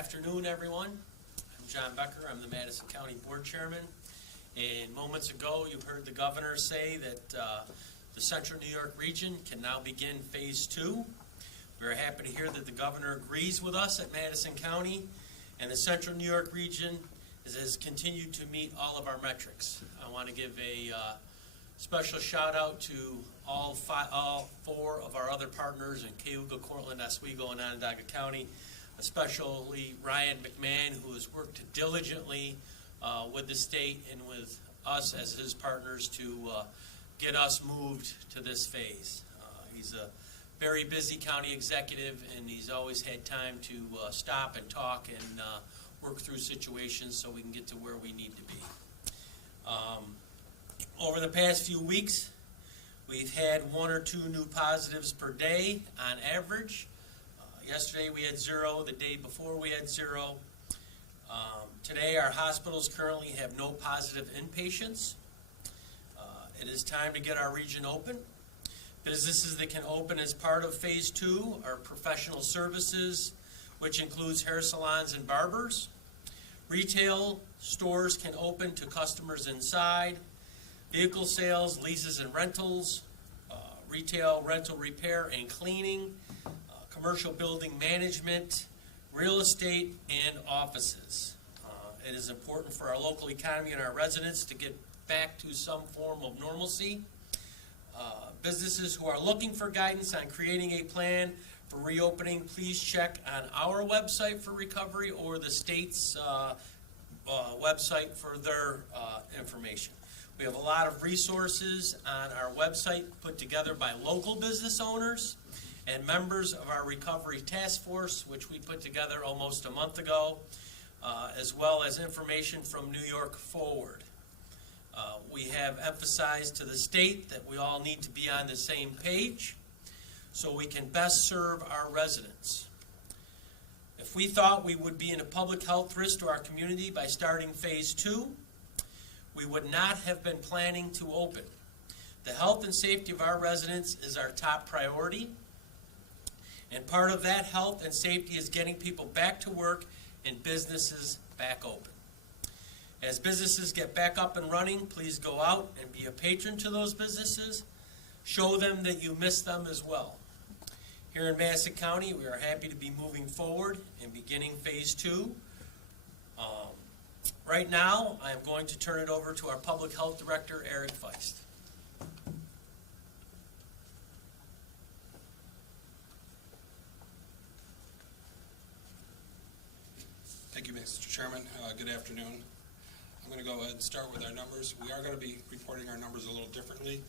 afternoon, everyone. I'm John Becker. I'm the Madison County Board Chairman. And moments ago, you heard the governor say that the Central New York region can now begin Phase 2. We're happy to hear that the governor agrees with us at Madison County, and the Central New York region has continued to meet all of our metrics. I want to give a special shout out to all four of our other partners in Cayuga, Cortland, Oswego, and Onondaga County, especially Ryan McMahon, who has worked diligently with the state and with us as his partners to get us moved to this phase. He's a very busy county executive, and he's always had time to stop and talk and work through situations so we can get to where we need to be. Over the past few weeks, we've had 1 or 2 new positives per day on average. Yesterday we had 0, the day before we had 0. Today our hospitals currently have no positive inpatients. It is time to get our region open. Businesses that can open as part of Phase 2 are professional services, which includes hair salons and barbers. Retail stores can open to customers inside. Vehicle sales, leases and rentals, retail, rental, repair and cleaning, commercial building management, real estate, and offices. It is important for our local economy and our residents to get back to some form of normalcy. Businesses who are looking for guidance on creating a plan for reopening, please check on our website for recovery or the state's website for their information. We have a lot of resources on our website put together by local business owners and members of our recovery task force, which we put together almost a month ago, as well as information from New York Forward. We have emphasized to the state that we all need to be on the same page so we can best serve our residents. If we thought we would be in a public health risk to our community by starting Phase 2, we would not have been planning to open. The health and safety of our residents is our top priority, and part of that health and safety is getting people back to work and businesses back open. As businesses get back up and running, please go out and be a patron to those businesses. Show them that you miss them as well. Here in Madison County, we are happy to be moving forward and beginning Phase 2. Right now, I am going to turn it over to our Public Health Director, Eric Feist. Thank you, Mr. Chairman. Good afternoon. I'm going to go ahead and start with our numbers. We are going to be reporting our numbers a little differently,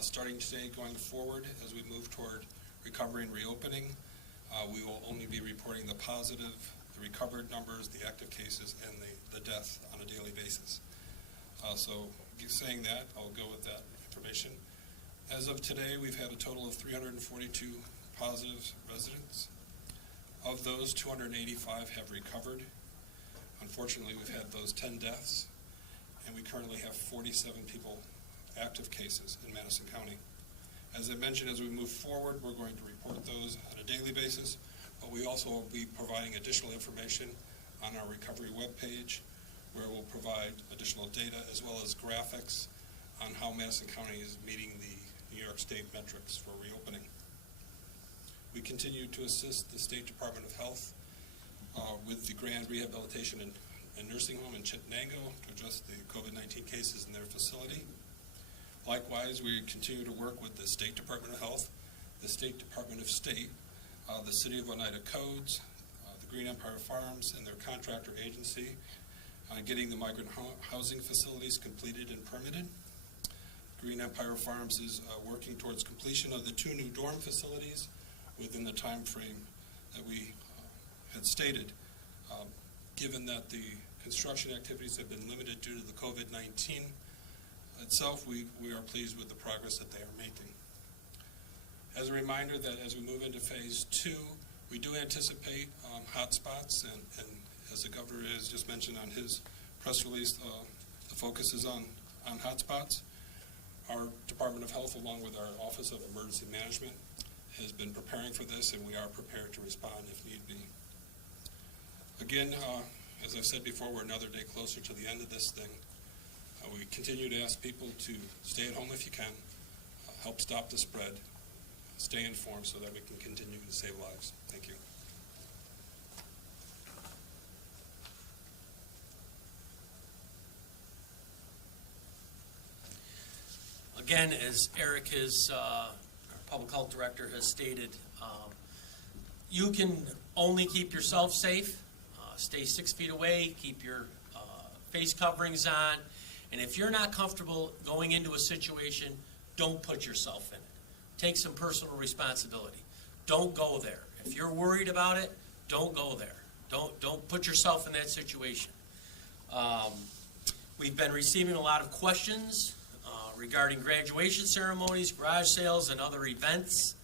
starting today going forward as we move toward recovery and reopening. We will only be reporting the positive, the recovered numbers, the active cases, and the death on a daily basis. So saying that, I'll go with that information. As of today, we've had a total of 342 positive residents. Of those, 285 have recovered. Unfortunately, we've had those 10 deaths, and we currently have 47 people, active cases in Madison County. As I mentioned, as we move forward, we're going to report those on a daily basis, but we also will be providing additional information on our recovery webpage, where we'll provide additional data as well as graphics on how Madison County is meeting the New York State metrics for reopening. We continue to assist the State Department of Health with the Grand Rehabilitation and Nursing Home in Chittenango to address the COVID-19 cases in their facility. Likewise, we continue to work with the State Department of Health, the State Department of State, the City of Oneida Codes, the Green Empire Farms, and their contractor agency on getting the migrant housing facilities completed and permitted. Green Empire Farms is working towards completion of the 2 new dorm facilities within the time frame that we had stated. Given that the construction activities have been limited due to the COVID-19 itself, we are pleased with the progress that they are making. As a reminder that as we move into Phase 2, we do anticipate hotspots, and as the governor has just mentioned on his press release, the focus is on hotspots. Our Department of Health, along with our Office of Emergency Management, has been preparing for this, and we are prepared to respond if need be. Again, as I said before, we're another day closer to the end of this thing. We continue to ask people to stay at home if you can, help stop the spread, stay informed so that we can continue to save lives. Thank you. Again, as Eric has, our public health director has stated, you can only keep yourself safe, stay 6 feet away, keep your face coverings on, and if you're not comfortable going into a situation, don't put yourself in it. Take some personal responsibility. Don't go there. If you're worried about it, don't go there. Don't put yourself in that situation. We've been receiving a lot of questions regarding graduation ceremonies, garage sales, and other events.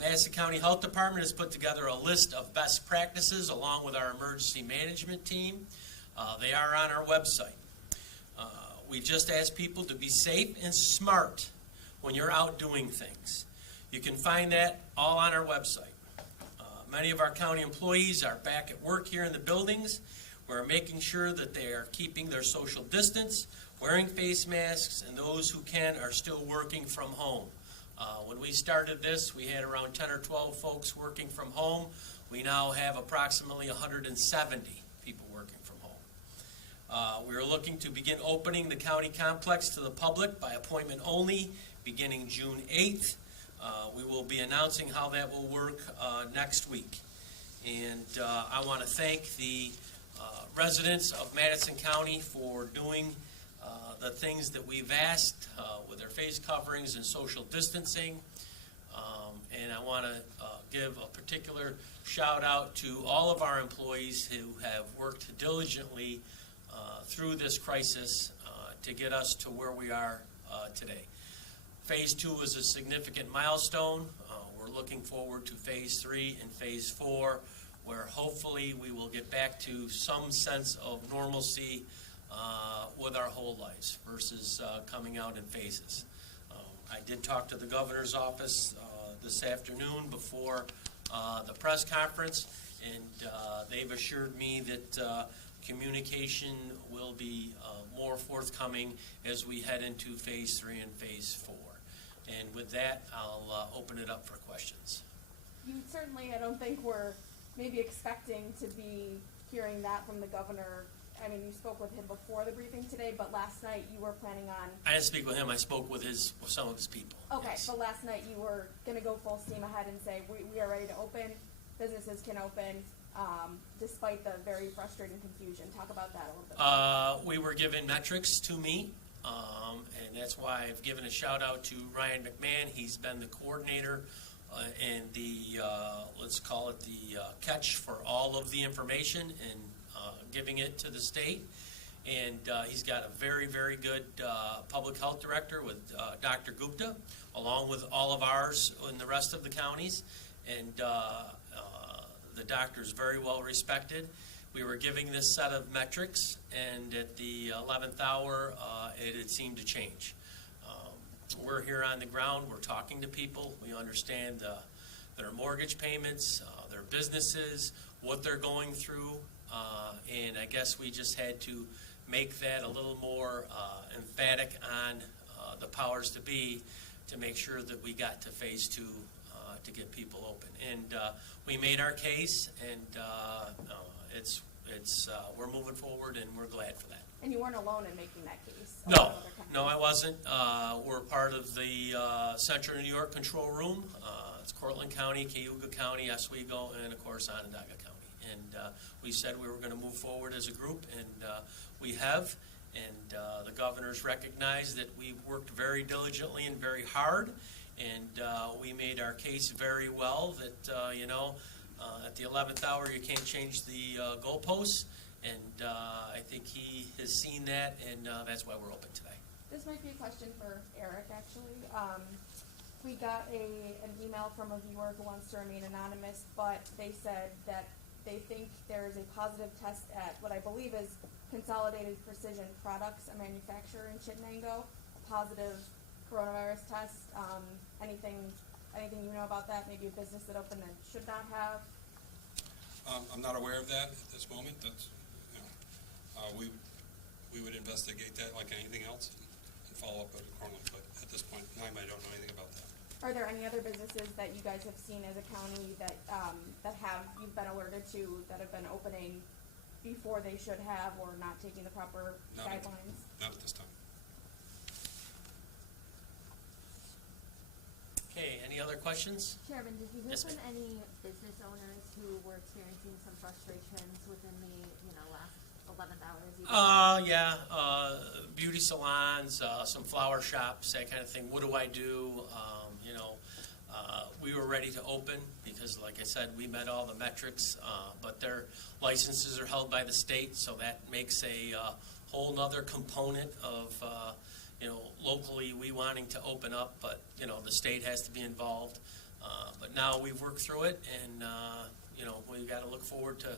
Madison County Health Department has put together a list of best practices along with our emergency management team. They are on our website. We just ask people to be safe and smart when you're out doing things. You can find that all on our website. Many of our county employees are back at work here in the buildings. We're making sure that they are keeping their social distance, wearing face masks, and those who can are still working from home. When we started this, we had around 10 or 12 folks working from home. We now have approximately 170 people working from home. We are looking to begin opening the county complex to the public by appointment only beginning June 8th. We will be announcing how that will work next week. And I want to thank the residents of Madison County for doing the things that we've asked with their face coverings and social distancing. And I want to give a particular shout out to all of our employees who have worked diligently through this crisis to get us to where we are today. Phase 2 is a significant milestone. We're looking forward to Phase 3 and Phase 4, where hopefully we will get back to some sense of normalcy with our whole lives versus coming out in phases. I did talk to the governor's office this afternoon before the press conference, and they've assured me that communication will be more forthcoming as we head into Phase 3 and Phase 4. And with that, I'll open it up for questions. You certainly, I don't think we're maybe expecting to be hearing that from the governor. I mean, you spoke with him before the briefing today, but last night you were planning on... I didn't speak with him. I spoke with some of his people. Okay, Yes. but last night you were going to go full steam ahead and say, we are ready to open, businesses can open, despite the very frustrating confusion. Talk about that a little bit. We were given metrics to me, and that's why I've given a shout out to Ryan McMahon. He's been the coordinator and the, let's call it the catch for all of the information and giving it to the state. And he's got a very, very good public health director with Dr. Gupta, along with all of ours in the rest of the counties. And the doctor's very well respected. We were giving this set of metrics, and at the 11th hour, it had seemed to change. We're here on the ground. We're talking to people. We understand their mortgage payments, their businesses, what they're going through, and I guess we just had to make that a little more emphatic on the powers to be to make sure that we got to Phase 2 to get people open. And we made our case, and we're moving forward, and we're glad for that. And you weren't alone in making that case. No, I wasn't. We're part of the Central New York Control Room. It's Cortland County, Cayuga County, Oswego, and of course Onondaga County. And we said we were going to move forward as a group, and we have. And the governor's recognized that we've worked very diligently and very hard, and we made our case very well that, at the 11th hour you can't change the goalposts. And I think he has seen that, and that's why we're open today. This might be a question for Eric, actually. We got an email from a viewer who wants to remain anonymous, but they said that they think there is a positive test at what I believe is Consolidated Precision Products, a manufacturer in Chittenango, a positive coronavirus test. Anything you know about that? Maybe a business that opened and should not have? I'm not aware of that at this moment. That's, we would investigate that like anything else and follow up accordingly. But at this point in time, I don't know anything about that. Are there any other businesses that you guys have seen as a county that, you've been alerted to that have been opening before they should have or not taking the proper guidelines? Not at this time. Okay, any other questions? Chairman, did you hear Yes, from ma'am. any business owners who were experiencing some frustrations within the, last 11 hours? Yeah, beauty salons, some flower shops, that kind of thing. What do I do? We were ready to open because, like I said, we met all the metrics, but their licenses are held by the state, so that makes a whole nother component of, locally we wanting to open up, but, the state has to be involved. But now we've worked through it, and, we've got to look forward to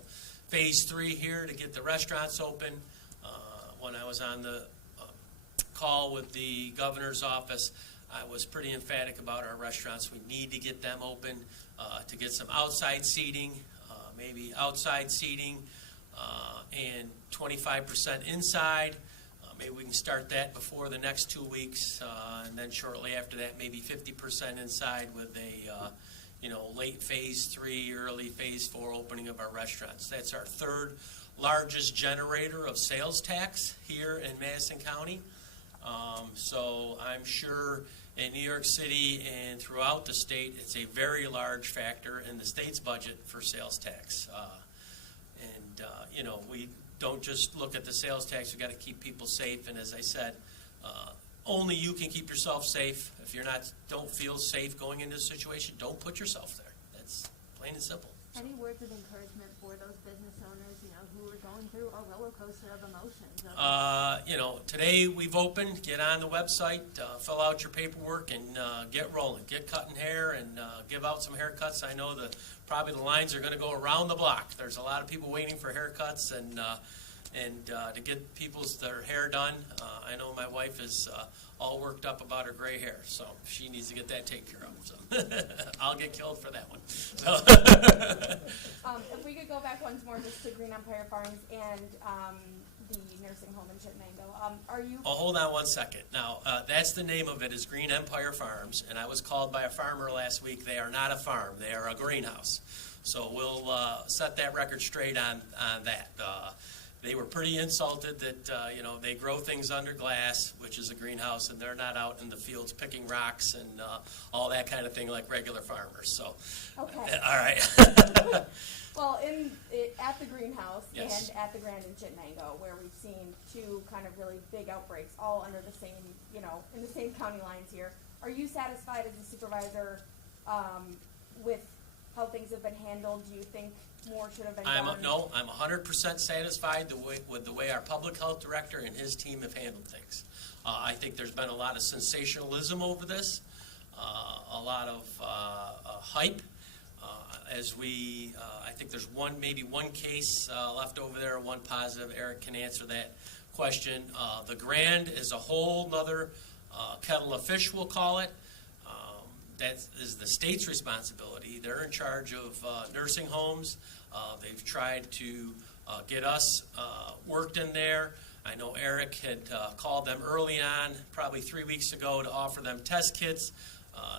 phase 3 here to get the restaurants open. When I was on the call with the governor's office, I was pretty emphatic about our restaurants. We need to get them open, to get some outside seating, maybe outside seating, and 25% inside. Maybe we can start that before the next 2 weeks, and then shortly after that, maybe 50% inside with a late phase 3, early phase 4 opening of our restaurants. That's our third largest generator of sales tax here in Madison County. So I'm sure in New York City and throughout the state, it's a very large factor in the state's budget for sales tax. We don't just look at the sales tax. We've got to keep people safe. And as I said, only you can keep yourself safe. If don't feel safe going into a situation, don't put yourself there. That's plain and simple. Any words of encouragement for those business owners, who are going through a roller coaster of emotions? Today we've opened. Get on the website, fill out your paperwork, and get rolling. Get cutting hair and give out some haircuts. I know probably the lines are going to go around the block. There's a lot of people waiting for haircuts and to get their hair done. I know my wife is all worked up about her gray hair, so she needs to get that taken care of. So I'll get killed for that one. So If we could go back once more just to Green Empire Farms and the nursing home in Chittenango. Are you? Oh, hold on one second. Now, that's the name of it is Green Empire Farms, and I was called by a farmer last week. They are not a farm. They are a greenhouse. So we'll set that record straight on that. They were pretty insulted that, they grow things under glass, which is a greenhouse, and they're not out in the fields picking rocks and all that kind of thing like regular farmers. So, Okay. All right. Well, at the greenhouse Yes. and at the Grand in Chittenango, where we've seen 2 kind of really big outbreaks, all under the same, in the same county lines here, are you satisfied as a supervisor with how things have been handled? Do you think more should have been done? No, I'm 100% satisfied with the way our public health director and his team have handled things. I think there's been a lot of sensationalism over this, a lot of hype. I think there's maybe one case left over there, one positive. Eric can answer that question. The Grand is a whole nother kettle of fish, we'll call it. That is the state's responsibility. They're in charge of nursing homes. They've tried to get us worked in there. I know Eric had called them early on, probably 3 weeks ago, to offer them test kits.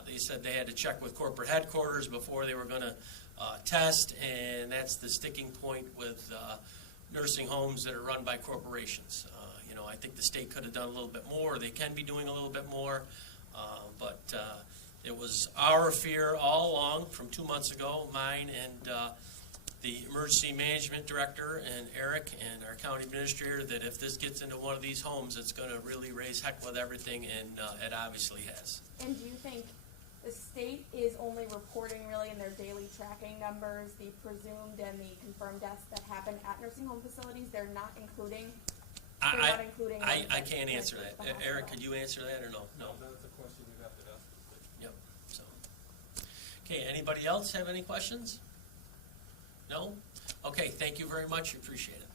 They said they had to check with corporate headquarters before they were going to test, and that's the sticking point with nursing homes that are run by corporations. I think the state could have done a little bit more. They can be doing a little bit more, but it was our fear all along from 2 months ago, mine and the emergency management director and Eric and our county administrator, that if this gets into one of these homes, it's going to really raise heck with everything, and it obviously has. And do you think the state is only reporting really in their daily tracking numbers the presumed and the confirmed deaths that happen at nursing home facilities? They're not including. I can't answer that. Eric, could you answer that or no? No. That's a question you have to ask. Yep. So, okay. Anybody else have any questions? No? Okay. Thank you very much. Appreciate it.